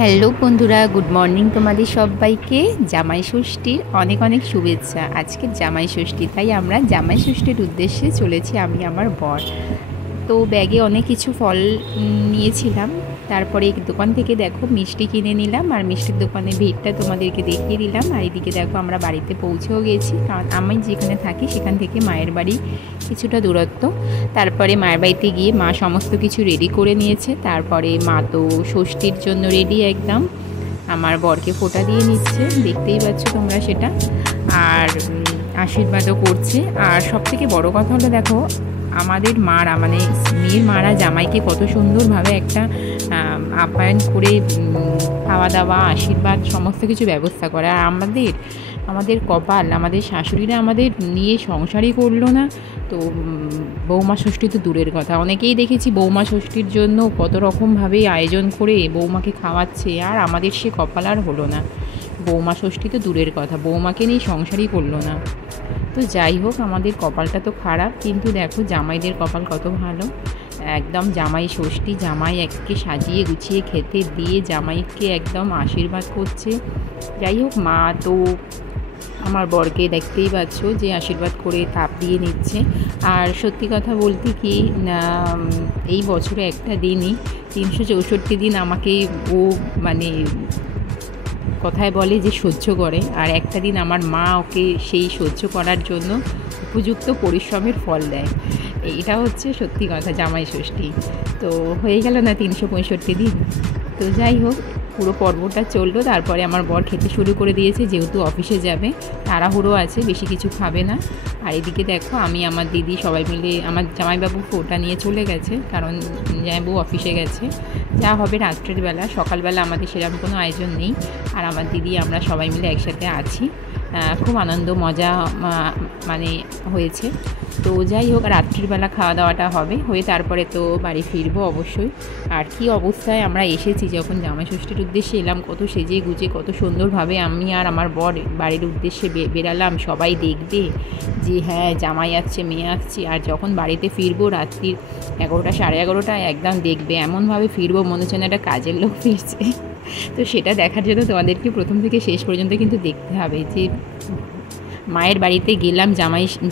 Hello বন্ধুরা, good morning তোমাদের সবাইকে। জামাই ষষ্ঠীর অনেক অনেক শুভেচ্ছা। আজকের জামাই ষষ্ঠী, তাই আমরা জামাই ষষ্ঠীর উদ্দেশ্যে চলেছি আমি আমার বর। তো ব্যাগে অনেক কিছু ফল নিয়েছিলাম। তারপরে দোকান থেকে দেখো মিষ্টি কিনে নিলাম, আর মিষ্টির দোকানের ভিড়টা তোমাদেরকে দেখিয়ে দিলাম। আর এদিকে দেখো আমরা বাড়িতে পৌঁছেও গেছি, কারণ আমি যেখানে থাকি সেখান থেকে মায়ের বাড়ি কিছুটা দূরত্ব। তারপরে মায়ের বাড়িতে গিয়ে মা সমস্ত কিছু রেডি করে নিয়েছে। তারপরে মা তো ষষ্ঠীর জন্য রেডি একদম, আমার বরকে ফোঁটা দিয়ে নিচ্ছে, দেখতেই পাচ্ছ তোমরা সেটা। আর আশীর্বাদও করছে। আর সবথেকে বড় কথা হলো দেখো, আমাদের মারা মানে মেয়ের মারা জামাইকে কত সুন্দরভাবে একটা আপ্যায়ন করে খাওয়া দাওয়া আশীর্বাদ সমস্ত কিছু ব্যবস্থা করে। আর আমাদের কপাল, আমাদের শাশুড়িরা আমাদের নিয়ে সংসারই করলো না। তো বৌমা ষষ্ঠী তো দূরের কথা, অনেকেই দেখেছি বৌমা ষষ্ঠীর জন্য কত রকমভাবে আয়োজন করে বৌমাকে খাওয়াচ্ছে, আর আমাদের সে কপাল আর হলো না। বৌমা ষষ্ঠী তো দূরের কথা, বৌমাকে নিয়ে সংসারই করলো না। তো যাই হোক, আমাদের কপালটা তো খারাপ, কিন্তু দেখো জামাইদের কপাল কত ভালো। একদম জামাই ষষ্ঠী, জামাই এককে সাজিয়ে গুছিয়ে খেতে দিয়ে জামাইকে একদম আশীর্বাদ করছে। যাই হোক, মা তো আমার বরকে দেখতেই পাচ্ছ যে আশীর্বাদ করে তাপ দিয়ে নিচ্ছে। আর সত্যি কথা বলতে কি, এই বছরে একটা দিনই 364 দিন আমাকে ও মানে কথায় বলে যে সহ্য করে, আর একটা দিন আমার মা ওকে সেই সহ্য করার জন্য উপযুক্ত পরিশ্রমের ফল দেয়। এটা হচ্ছে সত্যি কথা জামাই ষষ্ঠী। তো হয়ে গেল না 365 দিন। তো যাই হোক, পুরো পর্বটা চললো। তারপরে আমার বর খেতে শুরু করে দিয়েছে, যেহেতু অফিসে যাবে, তাড়াহুড়ো আছে, বেশি কিছু খাবে না। আর এদিকে দেখো আমি আমার দিদি সবাই মিলে, আমার জামাইবাবু ফোঁটা নিয়ে চলে গেছে, কারণ জামাইবাবু অফিসে গেছে। যা হবে রাত্রের বেলা, সকালবেলা আমাদের সেরকম কোনো আয়োজন নেই। আর আমার দিদি আমরা সবাই মিলে একসাথে আছি, খুব আনন্দ মজা মানে হয়েছে। তো যাই হোক, রাত্রিবেলা খাওয়া দাওয়াটা হবে, হয়ে তারপরে তো বাড়ি ফিরবো অবশ্যই। আর কি অবস্থায় আমরা এসেছি, যখন জামাই ষষ্ঠীর উদ্দেশ্যে এলাম, কত সেজে গুজে কত সুন্দরভাবে আমি আর আমার বর বাড়ির উদ্দেশ্যে বেরালাম। সবাই দেখবে যে হ্যাঁ জামাই আসছে, মেয়ে আসছে। আর যখন বাড়িতে ফিরবো রাত্রির 11টা 11:30, একদম দেখবে এমনভাবে ফিরবো মনে হচ্ছে না একটা কাজের লোক ফিরছে। তো সেটা দেখার জন্য তোমাদেরকে প্রথম থেকে শেষ পর্যন্ত কিন্তু দেখতে হবে যে মায়ের বাড়িতে গেলাম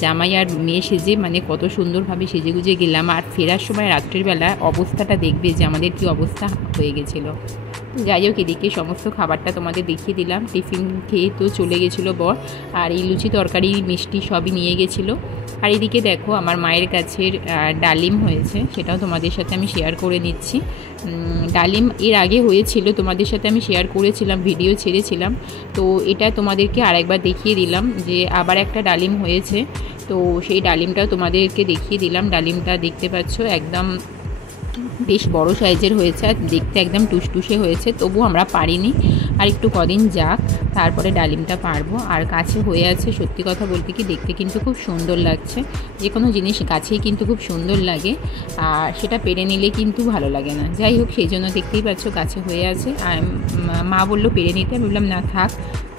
জামাই আর মেয়ে সেজে, মানে কত সুন্দরভাবে সেজে গুজে গেলাম। আর ফেরার সময় রাত্রির বেলা অবস্থাটা দেখবে যে আমাদের কী অবস্থা হয়ে গেছিলো। যাই হোক, এদিকে সমস্ত খাবারটা তোমাদের দেখিয়ে দিলাম। টিফিন খেয়ে তো চলে গেছিলো বর, আর এই লুচি তরকারি মিষ্টি সবই নিয়ে গেছিলো। আর এদিকে দেখো আমার মায়ের কাছের ডালিম হয়েছে, সেটাও তোমাদের সাথে আমি শেয়ার করে নিচ্ছি। ডালিম এর আগে হয়েছিল, তোমাদের সাথে আমি শেয়ার করেছিলাম, ভিডিও ছেড়েছিলাম। তো এটা তোমাদেরকে আরেকবার দেখিয়ে দিলাম যে আবার একটা ডালিম হয়েছে। তো সেই ডালিমটাও তোমাদেরকে দেখিয়ে দিলাম। ডালিমটা দেখতে পাচ্ছ একদম বেশ বড় সাইজের হয়েছে, আর দেখতে একদম টুসটুসে হয়েছে। তবু আমরা পারিনি, আর একটু কদিন যাক, তারপরে ডালিমটা পারবো। আর গাছে হয়ে আছে, সত্যি কথা বলতে কি দেখতে কিন্তু খুব সুন্দর লাগছে। যে কোনো জিনিস গাছেই কিন্তু খুব সুন্দর লাগে, আর সেটা পেরে নিলে কিন্তু ভালো লাগে না। যাই হোক, সেই জন্য দেখতেই পাচ্ছ গাছে হয়ে আছে। আর মা বললো পেরে নিতে, আমি বললাম না থাক,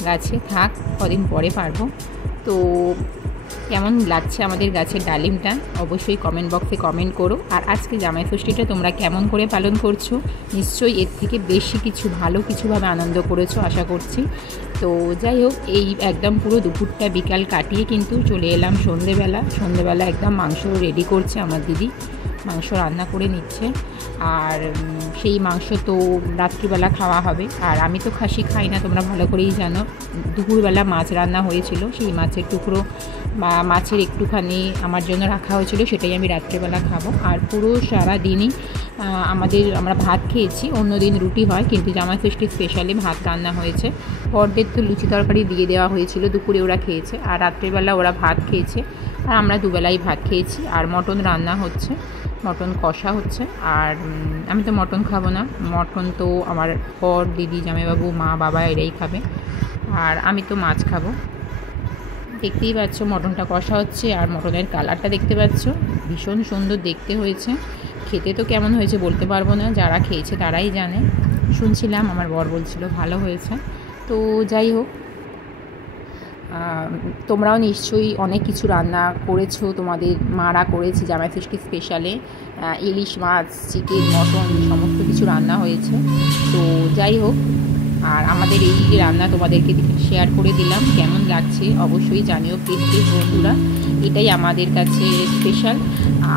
গাছে থাক, কদিন পরে পারবো। তো কেমন লাগছে আমাদের গাছের ডালিমটা অবশ্যই কমেন্ট বক্সে কমেন্ট করো। আর আজকে জামাই ষষ্ঠীটা তোমরা কেমন করে পালন করছো, নিশ্চয়ই এর থেকে বেশি কিছু ভালো কিছুভাবে আনন্দ করেছো আশা করছি। তো যাই হোক, এই একদম পুরো দুপুরটা বিকাল কাটিয়ে কিন্তু চলে এলাম সন্ধেবেলা একদম মাংস রেডি করছে আমার দিদি, মাংস রান্না করে নিচ্ছে। আর সেই মাংস তো রাত্রিবেলা খাওয়া হবে। আর আমি তো খাসি খাই না, তোমরা ভালো করেই জানো। দুপুরবেলা মাছ রান্না হয়েছিল, সেই মাছের টুকরো বা মাছের একটুখানি আমার জন্য রাখা হয়েছিল, সেটাই আমি রাত্রিবেলা খাবো। আর পুরো সারা দিনই আমরা ভাত খেয়েছি। অন্য দিন রুটি হয়, কিন্তু জামাই ষষ্ঠী স্পেশালি ভাত রান্না হয়েছে। বরদের তো লুচি তরকারি দিয়ে দেওয়া হয়েছিল, দুপুরে ওরা খেয়েছে, আর রাত্রিবেলা ওরা ভাত খেয়েছে, আর আমরা দুবেলাই ভাত খেয়েছি। আর মটন রান্না হচ্ছে, মটন কষা হচ্ছে। আর আমি তো মটন খাবো না, মটন তো আমার বর, দিদি, জামাইবাবু, মা, বাবা এরাই খাবে, আর আমি তো মাছ খাবো। দেখতেই পাচ্ছ মটনটা কষা হচ্ছে, আর মটনের কালারটা দেখতে পাচ্ছ ভীষণ সুন্দর দেখতে হয়েছে। খেতে তো কেমন হয়েছে বলতে পারবো না, যারা খেয়েছে তারাই জানে। শুনছিলাম আমার বর বলছিল ভালো হয়েছে। তো যাই হোক, তোমরাও নিশ্চয়ই অনেক কিছু রান্না করেছো, তোমাদের মারা করেছে জামাই ষষ্ঠী স্পেশালে। ইলিশ মাছ, চিকেন, মটন সমস্ত কিছু রান্না হয়েছে। তো যাই হোক, আর আমাদের এই রান্না তোমাদেরকে শেয়ার করে দিলাম। কেমন লাগছে অবশ্যই জানিও প্লিজ বন্ধুরা, এটাই আমাদের কাছে স্পেশাল।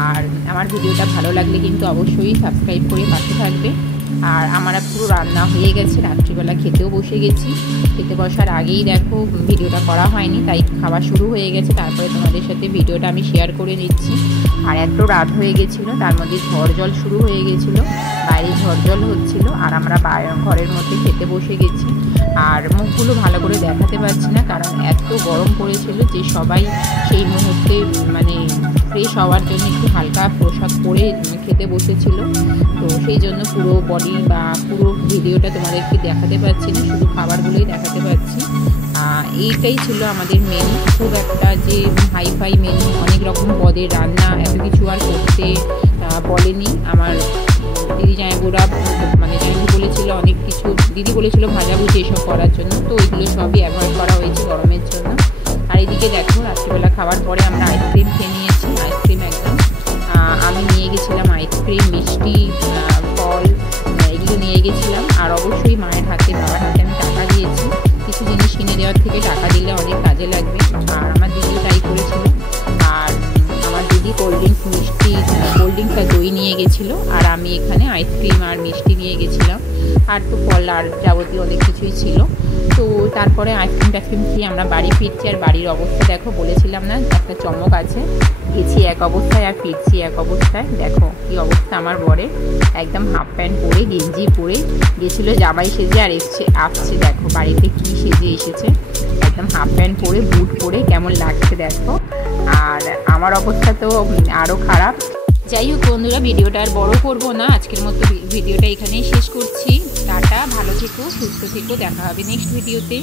আর আমার ভিডিওটা ভালো লাগলে কিন্তু অবশ্যই সাবস্ক্রাইব করে পাশে থাকবে। আর আমার পুরো রান্না হয়ে গেছে, রাত্রিবেলা খেতেও বসে গেছি। খেতে বসার আগেই দেখো ভিডিওটা করা হয়নি, তাই খাওয়া শুরু হয়ে গেছে। তারপরে তোমাদের সাথে ভিডিওটা আমি শেয়ার করে নিচ্ছি। আর এত রাত হয়ে গেছিলো, তার মধ্যে ঝড় জল শুরু হয়ে গেছিলো, বাইরে ঝড় জল হচ্ছিলো, আর আমরা ঘরের মধ্যে খেতে বসে গেছি। আর মুখগুলো ভালো করে দেখাতে পারছি না, কারণ এত গরম পড়েছিল যে সবাই সেই মুহূর্তে মানে ফ্রেশ হওয়ার জন্য একটু হালকা পোশাক পরে খেতে বসেছিল। তো সেই জন্য পুরো বডি বা পুরো ভিডিওটা তোমাদেরকে দেখাতে পারছি না, শুধু খাবারগুলোই দেখাতে পারছি। এইটাই ছিল আমাদের মেনু, খুব একটা যে হাইফাই মেনু, অনেক রকম পদের রান্না, এত কিছু আর করতে বলেনি আমার দিদি জামাইবুরা। মানে জামাইবু বলেছিল অনেক কিছু, দিদি বলেছিল ভাজাভুজি এসব করার জন্য, তো ওইগুলো সবই অ্যাভয়েড করা হয়েছে গরমের জন্য। আর এদিকে দেখো রাত্রিবেলা খাওয়ার পরে আমরা আইসক্রিম খেয়ে নিয়েছি, আইসক্রিম একদম। আমি নিয়ে গেছিলাম আইসক্রিম, মিষ্টি, ফল, এগুলো নিয়ে গেছিলাম। আর অবশ্যই মায়ের হাতে, বাবার হাতে আমি টাকা দিয়েছি। কিছু জিনিস কিনে দেওয়ার থেকে টাকা দিলে অনেক কাজে লাগবে, আর আমার দিদিও তাই করেছিল। আর আমার দিদি কোল্ড ড্রিঙ্কস, মিষ্টি, কোল্ড ড্রিঙ্কস আর দই নিয়ে গেছিলো, আর আমি এখানে আইসক্রিম আর মিষ্টি নিয়ে গেছিলাম। আর তো ফল আর যাবতীয় অনেক কিছুই ছিল। তো তারপরে আইসক্রিম টাইসক্রিম খেয়ে আমরা বাড়ি ফিরছি। আর বাড়ির অবস্থা দেখো, বলেছিলাম না একটা চমক আছে, গেছি এক অবস্থায় আর ফিরছি এক অবস্থায়। দেখো কি অবস্থা আমার বরের, একদম হাফ প্যান্ট পরে গেঞ্জি পরে গেছিলো জামাই সেজে, আর আসছে দেখো বাড়িতে কি সেজে এসেছে, একদম হাফ প্যান্ট পরে বুট পরে, কেমন লাগছে দেখো। আর আমার অবস্থা তো আরও খারাপ। যাই হোক বন্ধুরা, ভিডিওটা আর বড় করবো না, আজকের মতো ভিডিওটা এখানেই শেষ করছি। টাটা, ভালো থেকো, সুস্থ থেকো, দেখা হবে নেক্সট ভিডিওতে।